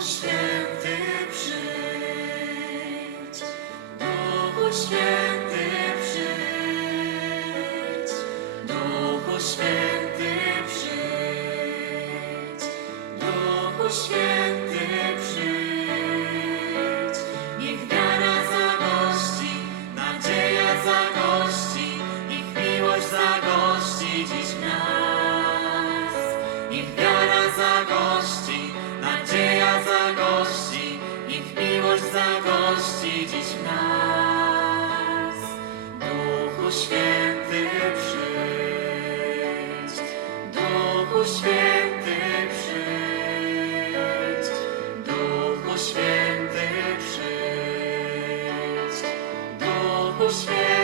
Święty przyjdź, Duchu Święty przyjdź, Duchu Święty przyjdź, Duchu Święty przyjdź. Niech wiara zagości, nadzieja zagości, niech miłość zagości dziś w nas. Niech wiara zagości, nadzieja zagości, niech miłość zagości dziś w nas. Duchu Święty przyjdź, Duchu Święty przyjdź, Duchu Święty przyjdź, Duchu Święty.